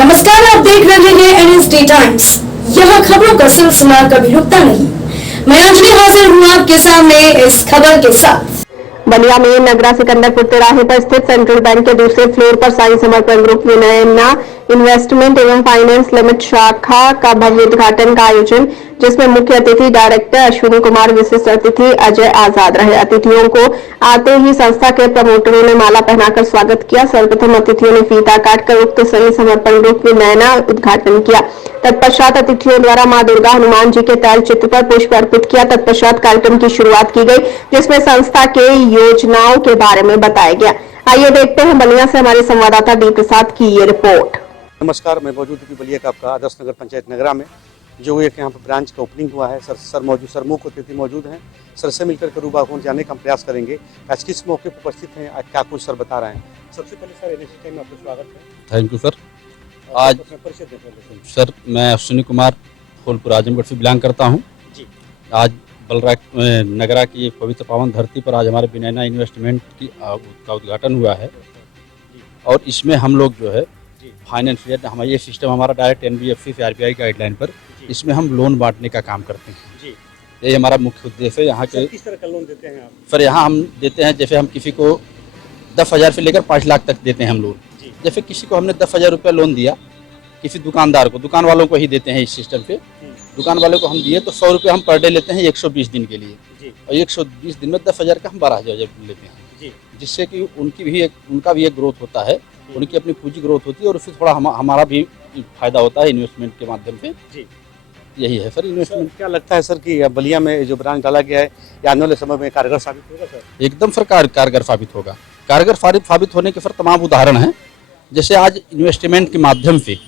नमस्कार, आप देख रहे हैं एनएसडी टाइम्स। यहाँ खबरों का सिलसिला कभी रुकता नहीं। मैं अंजलि हाजिर हूँ आपके सामने इस खबर के साथ। बलिया में नगरा सिकंदरपुर तिराहे पर स्थित सेंट्रल बैंक के दूसरे फ्लोर पर साई समर्पण ग्रुप विनयना इन्वेस्टमेंट एवं फाइनेंस लिमिटेड शाखा का भव्य उद्घाटन का आयोजन, जिसमें मुख्य अतिथि डायरेक्टर अश्विनी कुमार, विशिष्ट अतिथि अजय आजाद रहे। अतिथियों को आते ही संस्था के प्रमोटरों ने माला पहनाकर स्वागत किया। सर्वप्रथम अतिथियों ने फीता काटकर उक्त साई समर्पण ग्रुप विनयना उद्घाटन किया। तत्पश्चात अतिथियों द्वारा मां दुर्गा हनुमान जी के तैल चित्र पर पुष्प अर्पित किया। तत्पश्चात कार्यक्रम की शुरुआत की गई, जिसमें संस्था के योजनाओं के बारे में बताया गया। आइए देखते हैं बलिया से हमारे संवाददाता डी प्रसाद की ये रिपोर्ट। नमस्कार, मैं मौजूद हूँ बलिया का आपका आदर्श नगर पंचायत नगरा में, जो एक यहाँ पर ब्रांच का ओपनिंग हुआ है। सर मुख्य अतिथि मौजूद हैं। सर से मिलकर के रूबा जाने का हम प्रयास करेंगे। आज किस मौके पर उपस्थित हैं, आज क्या कुछ सर बता रहे हैं। सबसे पहले सर एनएसडी में आपका स्वागत है। Thank you sir. आज सर मैं अश्विनी कुमार फूलपुर आजमगढ़ से बिलोंग करता हूँ। आज बलरा नगरा की एक पवित्र पावन धरती पर आज हमारे विनयना इन्वेस्टमेंट का उद्घाटन हुआ है और इसमें हम लोग जो है फाइनेंशियल हमारा ये सिस्टम हमारा डायरेक्ट एनबीएफसी से आरबीआई गाइडलाइन पर इसमें हम लोन बांटने का काम करते हैं। ये हमारा मुख्य उद्देश्य है। यहाँ के किस तरह का लोन देते हैं आप? सर यहाँ हम देते हैं, जैसे हम किसी को 10,000 से लेकर 5 लाख तक देते हैं हम लोन। जैसे किसी को हमने 10,000 रुपया लोन दिया, किसी दुकानदार को, दुकान वालों को ही देते हैं इस सिस्टम पे। दुकान वालों को हम दिए तो 100 रुपये हम पर डे लेते हैं 120 दिन के लिए, और 120 दिन में 10,000 का हम 12,000 लेते हैं, जिससे कि उनका भी एक ग्रोथ होता है, उनकी अपनी पूंजी ग्रोथ होती है और उससे थोड़ा हमारा भी फायदा होता है इन्वेस्टमेंट के माध्यम से। यही है सर इन्वेस्टमेंट। क्या लगता है सर कि बलिया में जो ब्रांच डाला गया है, ये आने वाले समय में कारगर साबित होगा सर? एकदम सर कारगर साबित होगा। कारगर साबित होने के सर तमाम उदाहरण हैं। जैसे आज इन्वेस्टमेंट के माध्यम से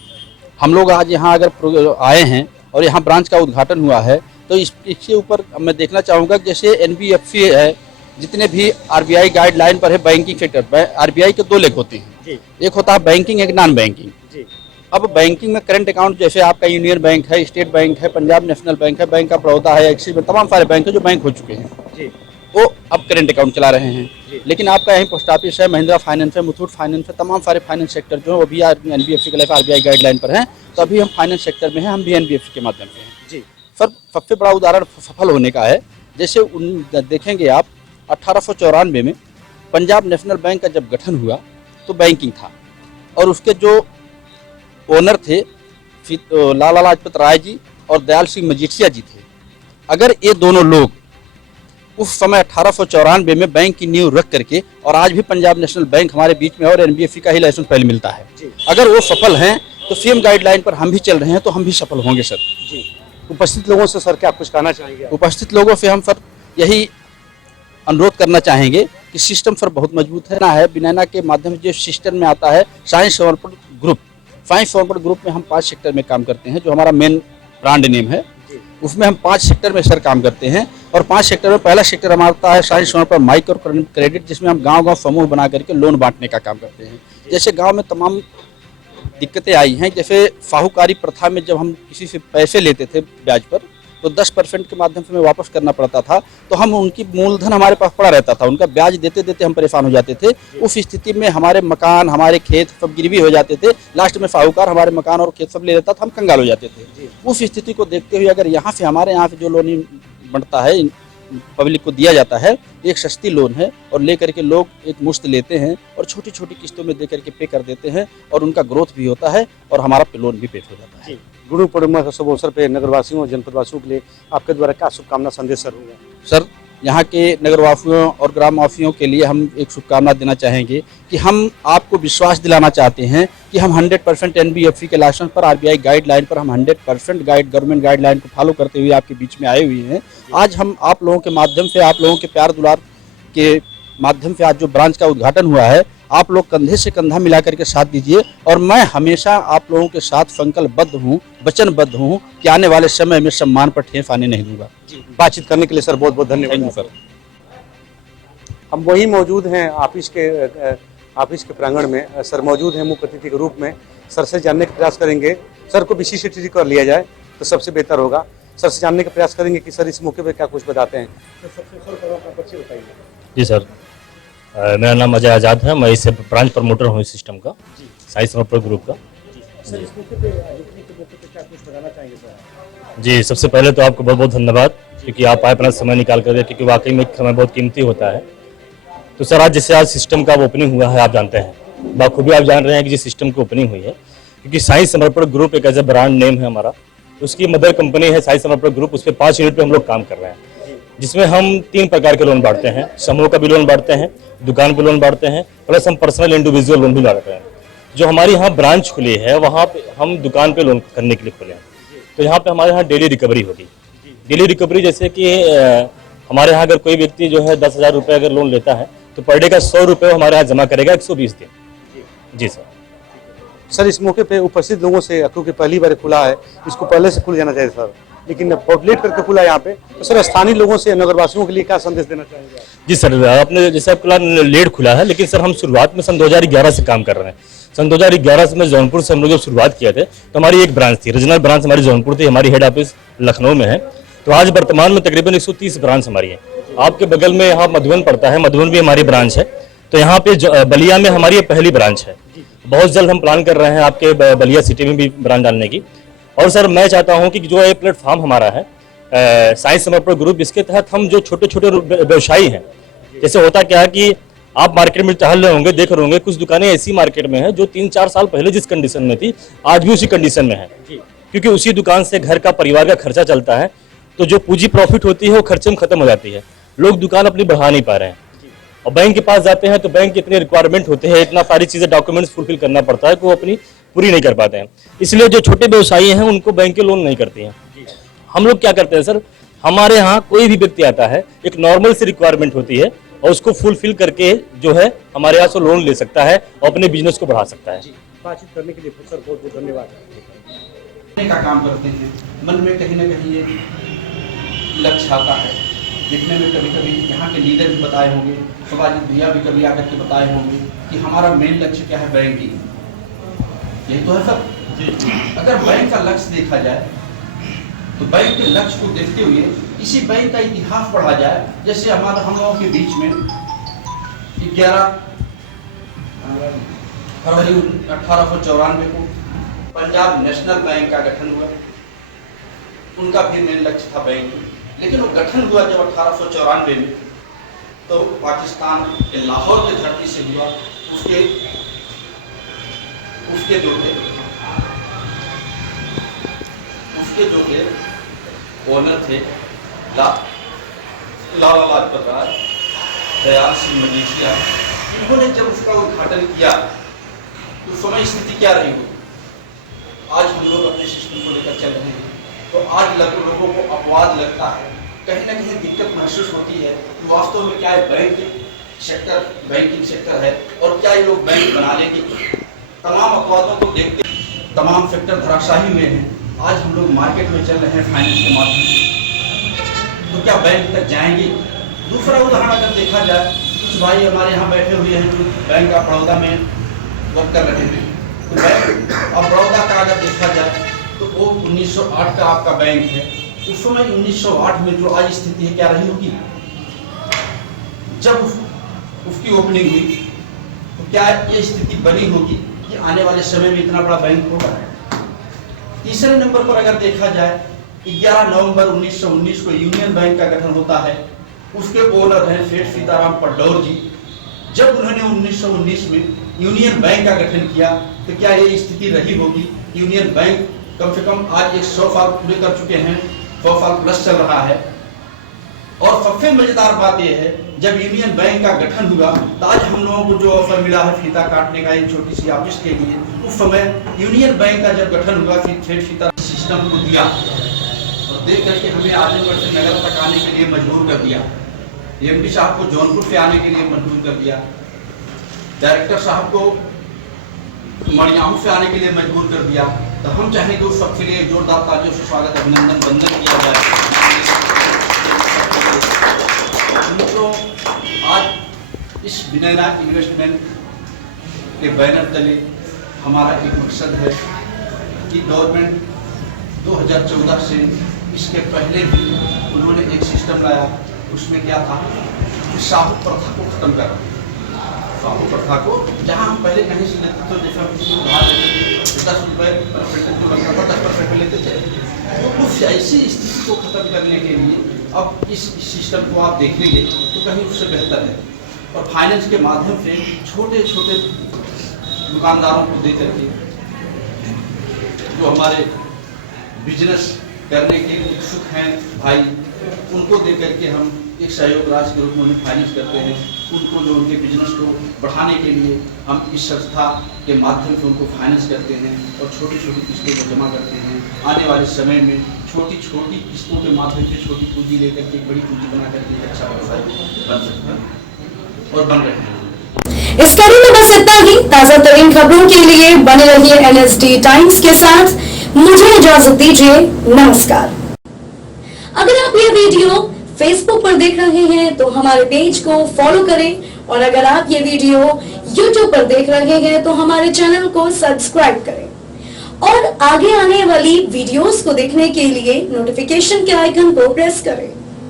हम लोग आज यहाँ अगर आए हैं और यहाँ ब्रांच का उद्घाटन हुआ है, तो इसके ऊपर मैं देखना चाहूँगा जैसे एनबीएफसी है, जितने भी आरबीआई गाइडलाइन पर है बैंकिंग सेक्टर, आरबीआई के 2 लेख होते हैं, एक होता है बैंकिंग, एक नॉन बैंकिंग। अब बैंकिंग में करंट अकाउंट जैसे आपका यूनियन बैंक है, स्टेट बैंक है, पंजाब नेशनल बैंक है, बैंक ऑफ बड़ौदा है, एक्सिस में तमाम सारे बैंक है जो बैंक हो चुके हैं, वो अब करंट अकाउंट चला रहे हैं। लेकिन आपका यहीं पोस्ट ऑफिस है, महिंद्रा फाइनेंस है, मुथूट फाइनेंस है, तमाम सारे फाइनेंस सेक्टर जो वो भी एनबीएफसी के लिए आरबीआई गाइडलाइन पर हैं। तो अभी हम फाइनेंस सेक्टर में हैं, हम भी एनबीएफसी के माध्यम से हैं। सर सबसे बड़ा उदाहरण सफल होने का है, जैसे देखेंगे आप 1894 में पंजाब नेशनल बैंक का जब गठन हुआ तो बैंकिंग था, और उसके जो ओनर थे लाला लाजपत राय जी और दयाल सिंह मजीठिया जी थे। अगर ये दोनों लोग उस समय 1894 में बैंक की नींव रख करके, और आज भी पंजाब नेशनल बैंक हमारे बीच में और एनबीएफसी का ही लाइसेंस पहले मिलता है, अगर वो सफल हैं तो सीएम गाइडलाइन पर हम भी चल रहे हैं तो हम भी सफल होंगे सर। उपस्थित लोगों से सर क्या कुछ कहना चाहेंगे? उपस्थित लोगों से हम सर यही अनुरोध करना चाहेंगे कि सिस्टम सर बहुत मजबूत है ना है। विनयना के माध्यम से जो सिस्टम में आता है साई समर्पण ग्रुप, साई समर्पण ग्रुप में हम 5 सेक्टर में काम करते हैं, जो हमारा मेन ब्रांड नेम है। उसमें हम 5 सेक्टर में सर काम करते हैं, और 5 सेक्टर में पहला सेक्टर हमारा आता है साई समर्पण माइक्रो क्रेडिट, जिसमें हम गांव-गांव समूह बना करके लोन बांटने का काम करते हैं। जैसे गांव में तमाम दिक्कतें आई हैं, जैसे साहूकारी प्रथा में जब हम किसी से पैसे लेते थे ब्याज पर, तो 10% के माध्यम से हमें वापस करना पड़ता था, तो हम उनकी मूलधन हमारे पास पड़ा रहता था, उनका ब्याज देते देते हम परेशान हो जाते थे। उस स्थिति में हमारे मकान, हमारे खेत सब गिरवी हो जाते थे। लास्ट में साहूकार हमारे मकान और खेत सब ले लेता था, हम कंगाल हो जाते थे। उस स्थिति को देखते हुए अगर यहाँ से हमारे यहाँ से जो लोन बनता है, पब्लिक को दिया जाता है, एक सस्ती लोन है, और लेकर के लोग एक मुश्त लेते हैं और छोटी छोटी किस्तों में देकर के पे कर देते हैं, और उनका ग्रोथ भी होता है और हमारा लोन भी पे हो जाता है। गुरु पूर्णिमा के शुभ अवसर पे नगरवासियों और जनपदवासियों के लिए आपके द्वारा क्या शुभकामना संदेश सर होगा? सर यहाँ के नगरवासियों और ग्रामवासियों के लिए हम एक शुभकामना देना चाहेंगे कि हम आपको विश्वास दिलाना चाहते हैं कि हम 100% एनबीएफसी के लाइसेंस पर, आरबीआई गाइडलाइन पर हम 100% गवर्नमेंट गाइडलाइन को फॉलो करते हुए आपके बीच में आए हुए हैं। आज हम आप लोगों के माध्यम से, आप लोगों के प्यार दुलार के माध्यम से आज जो ब्रांच का उद्घाटन हुआ है, आप लोग कंधे से कंधा मिला करके साथ दीजिए, और मैं हमेशा आप लोगों के साथ संकल्पबद्ध हूँ, वचनबद्ध हूँ कि आने वाले समय में सम्मान पर ठेस आने नहीं दूंगा। बातचीत करने के लिए सर बहुत बहुत धन्यवाद सर। हम वही मौजूद हैं ऑफिस के प्रांगण में। सर मौजूद हैं मुख्य अतिथि के रूप में। सर से जानने का प्रयास करेंगे, सर को विशिष्ट अतिथि कर लिया जाए तो सबसे बेहतर होगा। सर से जानने का प्रयास करेंगे कि सर इस मौके पर क्या कुछ बताते हैं। तो सबसे अपना परिचय बताइए। जी सर, मेरा नाम अजय आज़ाद है। मैं इस ब्रांच प्रमोटर हूँ इस सिस्टम का, साई समर्पण ग्रुप का। सर इस मौके पे आयोजन के मौके पे क्या कुछ बताना चाहेंगे सर? जी, सबसे पहले तो आपको बहुत बहुत धन्यवाद क्योंकि आप आए, अपना समय निकाल कर दे, क्योंकि वाकई में समय बहुत कीमती होता है। तो सर आज जैसे आज सिस्टम का ओपनिंग हुआ है, आप जानते हैं बाखूबी, आप जान रहे हैं कि जिस सिस्टम की ओपनिंग हुई है, क्योंकि साईं समर्पण ग्रुप एक ऐसा ब्रांड नेम है हमारा, उसकी मदर कंपनी है साईं समर्पण ग्रुप। उस पर 5 यूनिट पे हम लोग काम कर रहे हैं, जिसमें हम 3 प्रकार के लोन बांटते हैं। समूह का भी लोन बांटते हैं, दुकान पे लोन बांटते हैं, प्लस हम पर्सनल इंडिविजुअल लोन भी बांटते हैं। जो हमारी यहाँ ब्रांच खुली है वहाँ पे हम दुकान पे लोन करने के लिए खुले हैं। तो यहाँ पे हमारे यहाँ डेली रिकवरी होगी। डेली रिकवरी जैसे कि हमारे यहाँ अगर कोई व्यक्ति जो है 10,000 रुपये अगर लोन लेता है तो पर डे का 100 रुपये हमारे यहाँ जमा करेगा 120 दिन। जी सर। सर इस मौके पे उपस्थित लोगों से, क्योंकि पहली बार खुला है, इसको पहले से खुल जाना चाहिए सर, लेकिन पॉपुलेट करके खुला है यहाँ पे, तो सर स्थानीय लोगों से, नगरवासियों के लिए क्या संदेश देना चाहेंगे आप? जी सर, आपने जैसे खुला लेट खुला है, लेकिन सर हम शुरुआत में सन 2011 से काम कर रहे हैं। सन 2011 से मैं जौनपुर से हम लोग जब शुरुआत किए थे तो हमारी एक ब्रांच थी, रीजनल ब्रांच हमारी जौनपुर थी, हमारी हेड ऑफिस लखनऊ में है। तो आज वर्तमान में तकरीबन 130 ब्रांच हमारी है। आपके बगल में यहाँ मधुबन पड़ता है, मधुबन भी हमारी ब्रांच है। तो यहाँ पे बलिया में हमारी ये पहली ब्रांच है। बहुत जल्द हम प्लान कर रहे हैं आपके बलिया सिटी में भी ब्रांच डालने की। और सर मैं चाहता हूँ कि जो ये प्लेटफॉर्म हमारा है साईं समर्पण ग्रुप, इसके तहत हम जो छोटे छोटे व्यवसायी हैं, जैसे होता क्या है कि आप मार्केट में टहल रहे होंगे, देख रहे होंगे कुछ दुकानें ऐसी मार्केट में है जो 3-4 साल पहले जिस कंडीशन में थी आज भी उसी कंडीशन में है, क्योंकि उसी दुकान से घर का, परिवार का खर्चा चलता है। तो जो पूंजी प्रॉफिट होती है वो खर्चे में खत्म हो जाती है। लोग दुकान अपनी बढ़ा नहीं पा रहे हैं और बैंक के पास जाते हैं तो बैंक के इतने रिक्वायरमेंट होते हैं, इतना सारी चीजें, डॉक्यूमेंट्स फुलफिल करना पड़ता है कि वो अपनी पूरी नहीं कर पाते हैं। इसलिए जो छोटे व्यवसायी हैं उनको बैंक के लोन नहीं करती हैं। हम लोग क्या करते हैं सर, हमारे यहाँ कोई भी व्यक्ति आता है, एक नॉर्मल सी रिक्वायरमेंट होती है और उसको फुलफिल करके जो है हमारे यहाँ से लोन ले सकता है और अपने बिजनेस को बढ़ा सकता है। बातचीत करने के लिए सर बहुत बहुत धन्यवाद। का काम करते हैं, मन में कहीं ना कहीं ये लक्ष्य आता है। दिखने में कभी कभी यहाँ के लीडर भी बताए होंगे, समाजिक भैया भी कभी आकर के बताए होंगे कि हमारा मेन लक्ष्य क्या है, बैंकिंग। यही तो है सब। अगर बैंक का लक्ष्य देखा जाए तो बैंक के लक्ष्य को देखते हुए इसी बैंक का इतिहास पढ़ा जाए। जैसे हमारा हम लोगों के बीच में 11 फरवरी 1894 को पंजाब नेशनल बैंक का गठन हुआ। उनका भी मेन लक्ष्य था बैंकिंग, लेकिन वो गठन हुआ जब 1894 में, तो पाकिस्तान के लाहौर की धरती से हुआ। उसके जो थे ओनर थे लाला लाजपत राय, दयाल सिंह मजीठिया। इन्होंने जब उसका उद्घाटन किया तो समय स्थिति क्या रही होगी। आज हम लोग अपने सिस्टम को लेकर चल रहे हैं तो आज लोगों को अपवाद लगता है, कहीं ना कहीं दिक्कत महसूस होती है कि वास्तव में क्या है बैंकिंग सेक्टर है और क्या ये लोग बैंक बना लेंगे। तमाम अपवादों को देखते तमाम सेक्टर धराशायी हुए हैं। आज हम लोग मार्केट में चल रहे हैं फाइनेंस के माध्यम से, तो क्या बैंक तक जाएंगे। दूसरा उदाहरण अगर देखा जाए, कुछ भाई हमारे यहाँ बैठे हुए हैं जो बैंक ऑफ बड़ौदा में वर्क कर रहे हैं। तो बैंक ऑफ बड़ौदा का अगर देखा जाए तो वो 1908 का आपका बैंक है। उस समय 1908 में जो आज स्थिति है क्या रही होगी। जब उसकी ओपनिंग हुई तो क्या ये स्थिति बनी होगी कि आने वाले समय में इतना बड़ा बैंक होगा। तीसरे नंबर पर अगर देखा जाए, 11 नवंबर 1919 को यूनियन बैंक का गठन होता है। उसके ओनर हैं सेठ सीताराम पटडौर जी। जब उन्होंने 1919 में यूनियन बैंक का गठन किया तो क्या ये स्थिति रही होगी। यूनियन बैंक कम से कम आज 100 साल पूरे कर चुके हैं, 100 साल प्लस चल रहा है। और सबसे मजेदार बात यह है, जब यूनियन बैंक का गठन हुआ तो आज हम लोगों को जो ऑफर मिला है फीता काटने का एक छोटी सी ऑफिस के लिए, उस समय यूनियन बैंक का जब गठन हुआ फिर सेठ सीताराम सिस्टम को दिया और दे करके हमें आजमगढ़ से नगर तक आने के लिए मजबूर कर दिया। एमडी साहब को जौनपुर से आने के लिए मजबूर कर दिया। डायरेक्टर साहब को मड़ियाहू से आने के लिए मजबूर कर दिया। तो हम चाहेंगे उस सबके लिए जोरदार तालियों से स्वागत, अभिनंदन, वंदन किया जाए। आज इस बिनेना इन्वेस्टमेंट के बैनर तले हमारा एक मकसद है कि गवर्नमेंट 2014 से इसके पहले भी उन्होंने एक सिस्टम लाया। उसमें क्या था कि साहू प्रथा को खत्म करना। फार्मो प्रथा को, जहाँ हम पहले कहीं से लेते थे, जैसे हम किसी को उधार लेते थे 10 रुपये पर पेटेंट को लगना था 10% पे लेते थे, तो उस ऐसी स्थिति को खत्म करने के लिए अब इस सिस्टम को आप देखेंगे तो कहीं उससे बेहतर है। और फाइनेंस के माध्यम से छोटे छोटे दुकानदारों को दे करके, जो हमारे बिजनेस करने के इच्छुक हैं भाई, उनको दे करके हम एक सहयोग राशि के रूप में उन्हें फाइनेंस करते हैं। उनको जो उनके बिजनेस को बढ़ाने के लिए हम इस संस्था के माध्यम से उनको फाइनेंस करते हैं और छोटी छोटी किस्तों को जमा करते हैं। आने वाले समय में छोटी छोटी किस्तों के माध्यम से छोटी पूंजी लेकर के बड़ी पूंजी बना करके एक अच्छा व्यवसाय बन सकता है और बन रहे हैं। इस कड़ी में बस इतना ही। ताजा तरीन खबरों के लिए बने रहिए NSD टाइम्स के साथ। मुझे इजाजत दीजिए, नमस्कार। अगर आप ये वीडियो फेसबुक पर देख रहे हैं तो हमारे पेज को फॉलो करें, और अगर आप ये वीडियो यूट्यूब पर देख रहे हैं तो हमारे चैनल को सब्सक्राइब करें, और आगे आने वाली वीडियोस को देखने के लिए नोटिफिकेशन के आइकन को प्रेस करें।